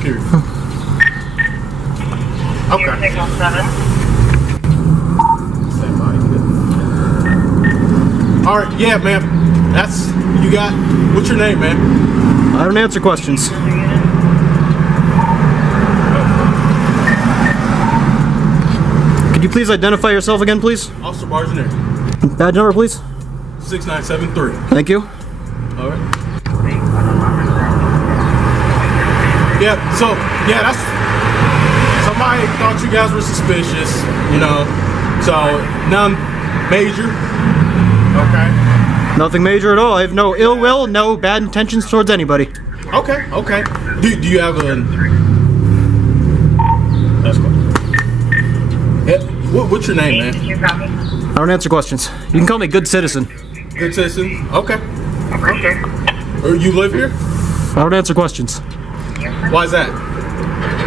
security. Okay. Signal 7. All right, yeah, ma'am. That's you got. What's your name, man? I don't answer questions. Could you please identify yourself again, please? Officer Bargener. Badge number, please. 6973. Thank you. All right. Yeah. So that's. Somebody thought you guys were suspicious, you know. So none major. Okay. Nothing major at all. I have no ill will, no bad intentions towards anybody. Okay. Do you have a? That's cool. Yeah. What's your name, man? I don't answer questions. You can call me Good Citizen. Good citizen. Okay. Or you live here? I don't answer questions. Why is that?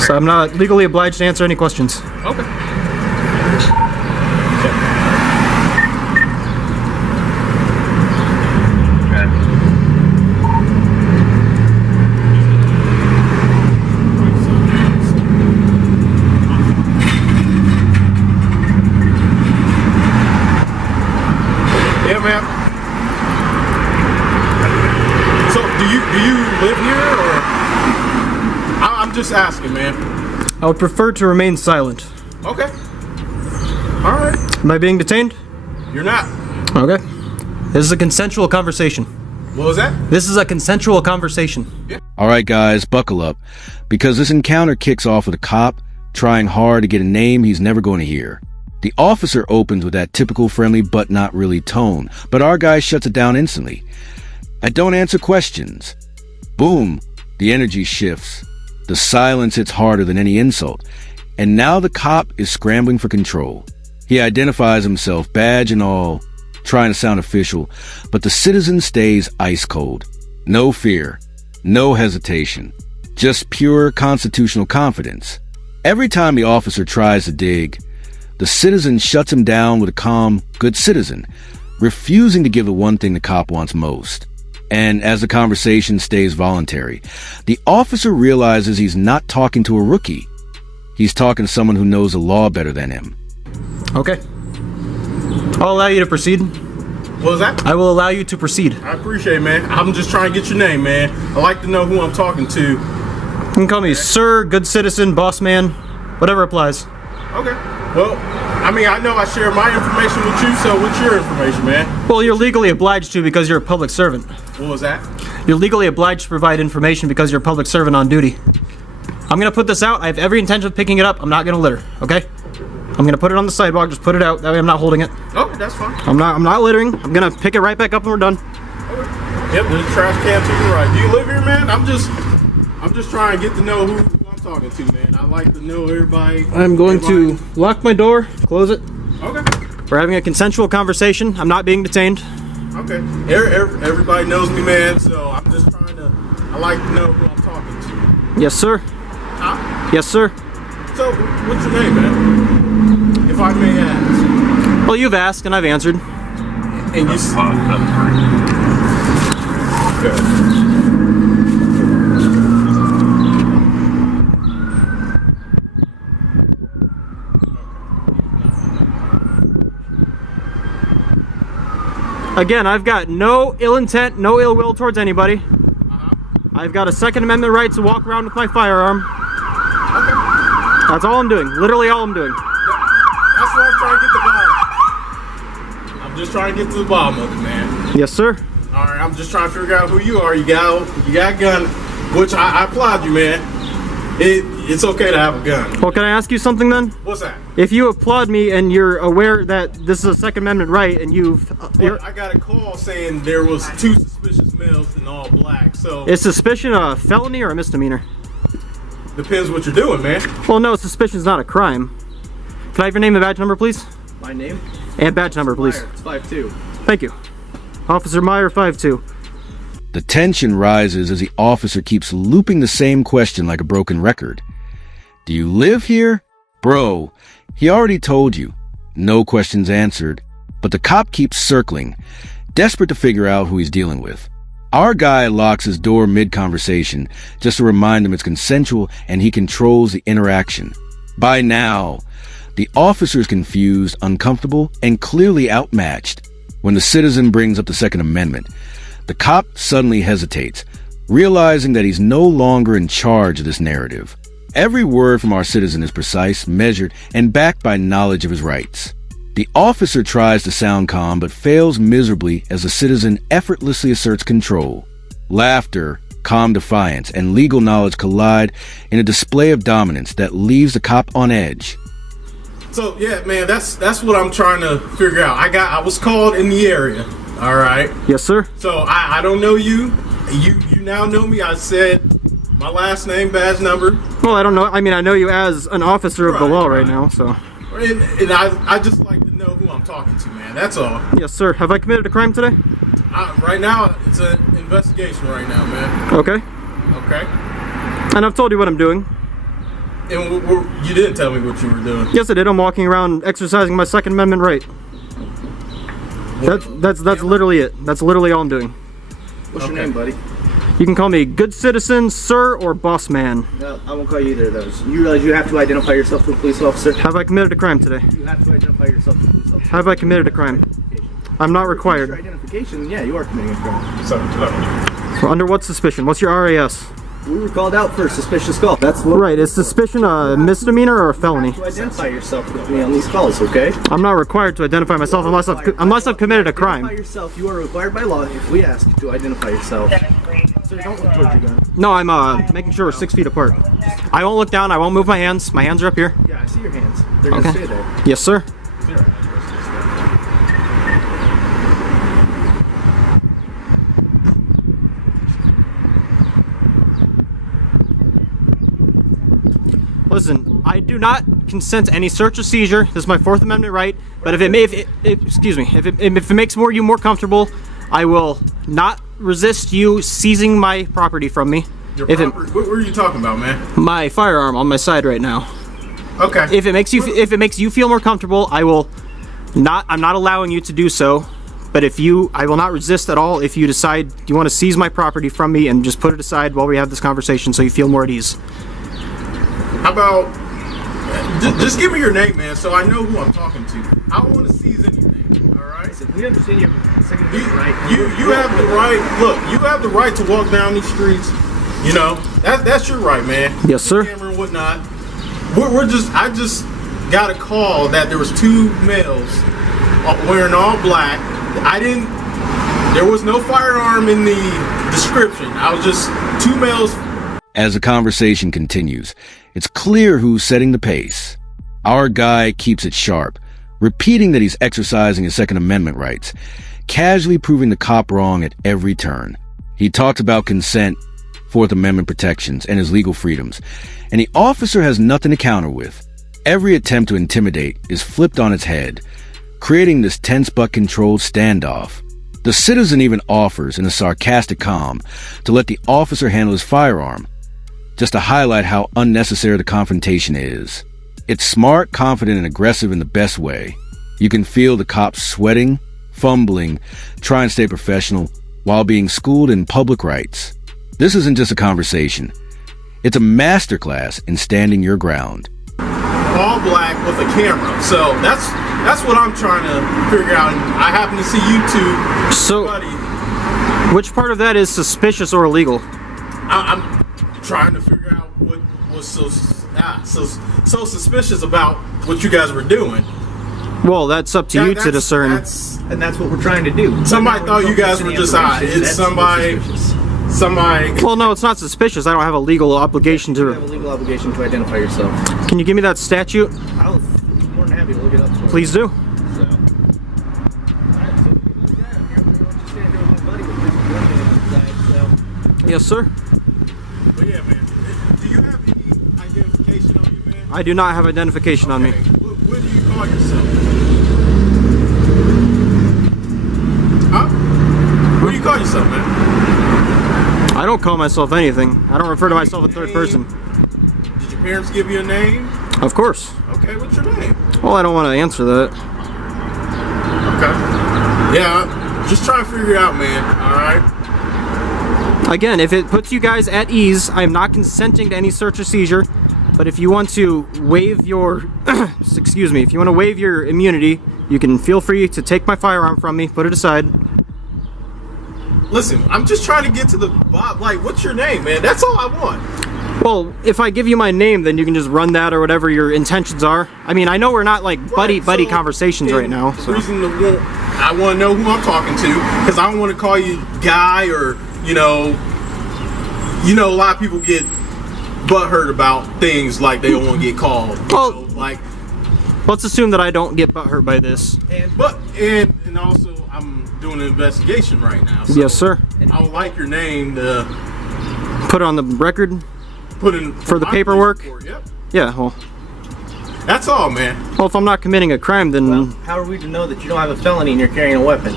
So I'm not legally obliged to answer any questions. Okay. Yeah, ma'am. So, do you live here, or? I'm just asking, man. I would prefer to remain silent. Okay. All right. Am I being detained? You're not. Okay. This is a consensual conversation. What was that? This is a consensual conversation. Alright guys, buckle up, because this encounter kicks off with a cop trying hard to get a name he's never going to hear. The officer opens with that typical friendly but not really tone, but our guy shuts it down instantly. I don't answer questions. Boom, the energy shifts. The silence hits harder than any insult, and now the cop is scrambling for control. He identifies himself, badge and all, trying to sound official, but the citizen stays ice cold. No fear, no hesitation, just pure constitutional confidence. Every time the officer tries to dig, the citizen shuts him down with a calm, good citizen, refusing to give the one thing the cop wants most. And as the conversation stays voluntary, the officer realizes he's not talking to a rookie. He's talking to someone who knows the law better than him. Okay. I'll allow you to proceed. What was that? I will allow you to proceed. I appreciate it, man. I'm just trying to get your name, man. I like to know who I'm talking to. You can call me Sir, Good Citizen, Boss Man, whatever applies. Okay. Well, I mean, I know I share my information with you, so what's your information, man? Well, you're legally obliged to because you're a public servant. What was that? You're legally obliged to provide information because you're a public servant on duty. I'm gonna put this out. I have every intention of picking it up. I'm not gonna litter, okay? I'm gonna put it on the sidewalk. Just put it out. That way I'm not holding it. Okay, that's fine. I'm not littering. I'm gonna pick it right back up when we're done. Okay. Yep, there's a trash can to the right. Do you live here, man? I'm just trying to get to know who I'm talking to, man. I like to know everybody. I'm going to lock my door, close it. Okay. We're having a consensual conversation. I'm not being detained. Okay. Everybody knows me, man, so I'm just trying to, I like to know who I'm talking to. Yes, sir. Huh? Yes, sir. So, what's your name, man? If I may ask. Well, you've asked and I've answered. And you Okay. Again, I've got no ill intent, no ill will towards anybody. I've got a Second Amendment right to walk around with my firearm. Okay. That's all I'm doing. Literally all I'm doing. That's what I'm trying to get to the bottom. I'm just trying to get to the bottom of it, man. Yes, sir. All right, I'm just trying to figure out who you are. You got a gun, which I applaud you, man. It's okay to have a gun. Well, can I ask you something then? What's that? If you applaud me and you're aware that this is a Second Amendment right and you've... Well, I got a call saying there was 2 suspicious males in all black, so... Is suspicion a felony or a misdemeanor? Depends what you're doing, man. Well, no, suspicion's not a crime. Can I have your name and badge number, please? My name? And badge number, please. It's 5'2". Thank you. Officer Meyer, 5'2". The tension rises as the officer keeps looping the same question like a broken record. Do you live here? Bro, he already told you. No questions answered. But the cop keeps circling, desperate to figure out who he's dealing with. Our guy locks his door mid-conversation just to remind him it's consensual and he controls the interaction. By now, the officer is confused, uncomfortable, and clearly outmatched. When the citizen brings up the Second Amendment, the cop suddenly hesitates, realizing that he's no longer in charge of this narrative. Every word from our citizen is precise, measured, and backed by knowledge of his rights. The officer tries to sound calm but fails miserably as the citizen effortlessly asserts control. Laughter, calm defiance, and legal knowledge collide in a display of dominance that leaves the cop on edge. So yeah, man, that's what I'm trying to figure out. I was called in the area. All right. Yes, sir. So I don't know you. You now know me. I said my last name, badge number. Well, I don't know. I mean, I know you as an officer of the law right now, so. And I just like to know who I'm talking to, man. That's all. Yes, sir. Have I committed a crime today? Right now, it's an investigation right now, man. Okay. Okay. And I've told you what I'm doing. And you didn't tell me what you were doing. Yes, I did. I'm walking around exercising my Second Amendment right. That's literally it. That's literally all I'm doing. What's your name, buddy? You can call me good citizen, sir, or boss man. No, I won't call you either of those. You realize you have to identify yourself to a police officer? Have I committed a crime today? You have to identify yourself to a police officer. Have I committed a crime? I'm not Your required. identification, yeah, you are committing a crime. Well, under what suspicion? What's your RAS? We were called out for a suspicious call. That's what. Right, is suspicion a misdemeanor or a felony? To identify yourself with me on these calls, okay? I'm not required to identify myself unless I've committed a crime. Identify yourself. You are required by law if we ask you to identify yourself. Sir, don't look towards your gun. No, I'm making sure we're 6 feet apart. I won't look down. I won't move my hands. My hands are up here. Yeah, I see your hands. They're gonna stay there. Yes, sir. Listen, I do not consent to any search or seizure. This is my Fourth Amendment right. But if it makes you more comfortable, I will not resist you seizing my property from me. Your property? What are you talking about, man? My firearm on my side right now. Okay. If it makes you feel more comfortable, I'm not allowing you to do so. But I will not resist at all if you decide you want to seize my property from me and just put it aside while we have this conversation so you feel more at ease. How about just give me your name, man, so I know who I'm talking to. I don't want to seize anything. All right. Listen, we understand your Second Amendment right. You have the right. Look, you have the right to walk down these streets. You know that's your right, man. Yes, sir. Camera and whatnot. I just got a call that there was 2 males wearing all black. There was no firearm in the description. I was just 2 males. As the conversation continues, it's clear who's setting the pace. Our guy keeps it sharp, repeating that he's exercising his Second Amendment rights, casually proving the cop wrong at every turn. He talks about consent, Fourth Amendment protections, and his legal freedoms, and the officer has nothing to counter with. Every attempt to intimidate is flipped on its head, creating this tense but controlled standoff. The citizen even offers, in a sarcastic calm, to let the officer handle his firearm, just to highlight how unnecessary the confrontation is. It's smart, confident, and aggressive in the best way. You can feel the cops sweating, fumbling, trying to stay professional, while being schooled in public rights. This isn't just a conversation. It's a masterclass in standing your ground. All black with a camera. So that's what I'm trying to figure out. I happen to see you two. So, buddy. Which part of that is suspicious or illegal? I'm trying to figure out what was so suspicious about what you guys were doing. Well, that's up to you to discern. And that's what we're trying to do. Somebody thought you guys were just it's somebody. Well, no, it's not suspicious. I don't have a legal obligation You have a legal obligation to identify yourself. Can you give me that statute? I'll be more than happy to look it up for you. Please do. Yes, sir. But yeah, man. Do you have any identification on you, man? I do not have identification on me. What do you call yourself? Huh? What do you call yourself, man? I don't call myself anything. I don't refer to myself in third person. Did your parents give you a name? Of course. Okay, what's your name? Well, I don't want to answer that. Okay. Yeah, just trying to figure it out, man. All right. Again, if it puts you guys at ease, I am not consenting to any search or seizure. But if you want to waive your, excuse me, if you want to waive your immunity, you can feel free to take my firearm from me, put it aside. Listen, I'm just trying to get to the bottom. Like, what's your name, man? That's all I want. Well, if I give you my name, then you can just run that or whatever your intentions are. I mean, I know we're not like buddy conversations right now. The reason I want to know who I'm talking to, because I don't want to call you guy or, you know, a lot of people get butthurt about things like they don't want to get called. Well, like, let's assume that I don't get butthurt by this. And also I'm doing an investigation right now. So Yes, sir. I would like your name to Put it on the record. put in For the paperwork? Yep. Yeah. Well, That's all, man. well, if I'm not committing a crime, then Well, how are we to know that you don't have a felony and you're carrying a weapon?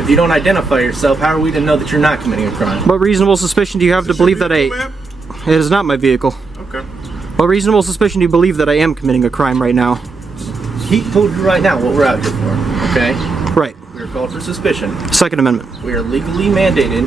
If you don't identify yourself, how are we to know that you're not committing a crime? what reasonable suspicion do you have to believe that Vehicle, man? it is not my vehicle? Okay. What reasonable suspicion do you believe that I am committing a crime right now? He told you right now what we're out here for, okay? Right. We're called for suspicion. Second Amendment. We are legally mandated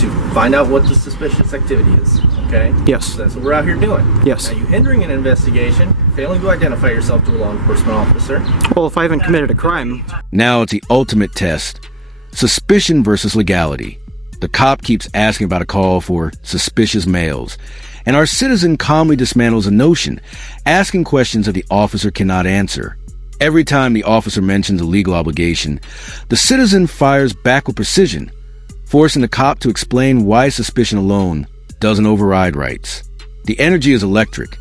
to find out what the suspicious activity is, okay? Yes. So that's what we're out here doing. Yes. Now, you hindering an investigation, failing to identify yourself to a law enforcement officer. Well, if I haven't committed a crime, Now it's the ultimate test. Suspicion versus legality. The cop keeps asking about a call for suspicious males, and our citizen calmly dismantles a notion, asking questions that the officer cannot answer. Every time the officer mentions a legal obligation, the citizen fires back with precision, forcing the cop to explain why suspicion alone doesn't override rights. The energy is electric.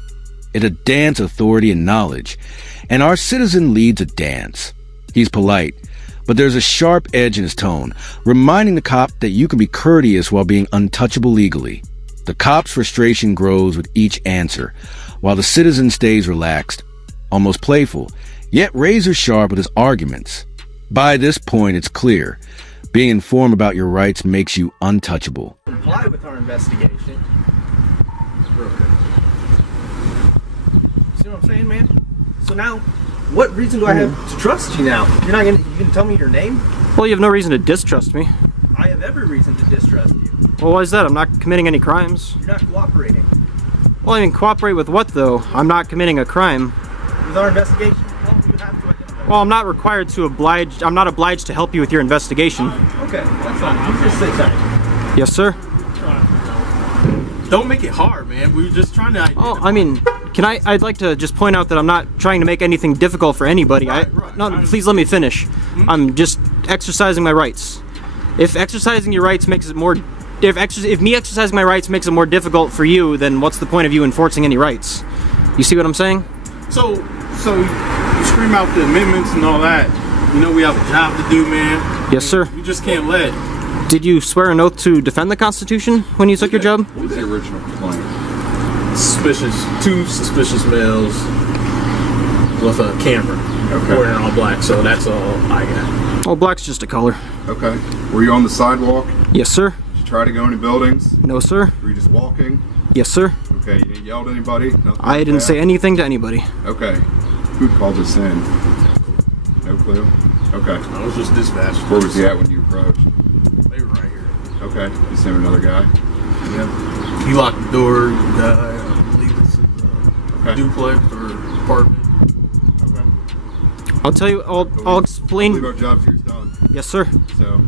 It's a dance of authority and knowledge, and our citizen leads a dance. He's polite, but there's a sharp edge in his tone, reminding the cop that you can be courteous while being untouchable legally. The cop's frustration grows with each answer, while the citizen stays relaxed, almost playful, yet razor sharp with his arguments. By this point, it's clear. Being informed about your rights makes you untouchable. Comply with our investigation. See what I'm saying, man? So now, what reason do I have to trust you now? You're not gonna tell me your name? well, you have no reason to distrust me. I have every reason to distrust you. Well, why is that? I'm not committing any crimes. You're not cooperating Well, I mean, cooperate with what, though? I'm not committing a crime. with our investigation. Well, you have to identify. Well, I'm not required to oblige. I'm not obliged to help you with your investigation. Okay, that's fine. You just sit tight. Yes, sir. Don't make it hard, man. We were just trying to Oh, I mean, I'd like to just point out that I'm not trying to make anything difficult for anybody. Right. No, please let me finish. I'm just exercising my rights. If exercising your rights makes it more, if me exercising my rights makes it more difficult for you, then what's the point of you enforcing any rights? You see what I'm saying? So you scream out the amendments and all that. You know we have a job to do, man. Yes, sir. We just can't let. Did you swear an oath to defend the Constitution when you took your job? What was the original complaint? Two suspicious males with a camera. Okay. Wearing all black, so that's all I got. Oh, black's just a color. Okay. Were you on the sidewalk? Yes, sir. Did you try to go into buildings? No, sir. Were you just walking? Yes, sir. Okay. You didn't yell at anybody? Nothing I like didn't that? say anything to anybody. Okay. Who called this in? No clue? Okay. I was just dispatched. Where was he at when you approached? They were right here. Okay. You sent another guy? Yeah. He locked the door. I believe it's in the Okay. duplex or apartment. Okay. I'll tell you. I'll I believe explain. our job's here's done. Yes, sir. So,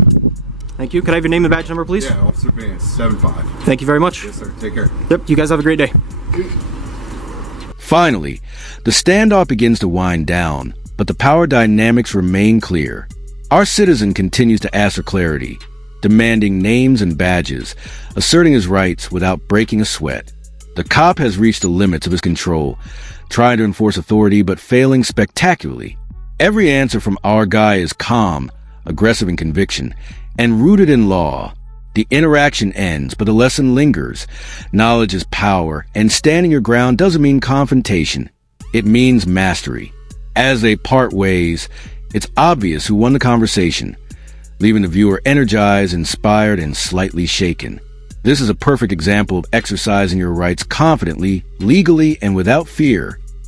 Thank you. Could I have your name and badge number, please? yeah, Officer Vance, 7-5. Thank you very much. Yes, sir. Take care. Yep. You guys have a great day. Finally, the standoff begins to wind down, but the power dynamics remain clear. Our citizen continues to ask for clarity, demanding names and badges, asserting his rights without breaking a sweat. The cop has reached the limits of his control, trying to enforce authority but failing spectacularly. Every answer from our guy is calm, aggressive in conviction, and rooted in law. The interaction ends, but the lesson lingers. Knowledge is power, and standing your ground doesn't mean confrontation. It means mastery. As they part ways, it's obvious who won the conversation, leaving the viewer energized, inspired, and slightly shaken. This is a perfect example of exercising your rights confidently, legally, and without fear.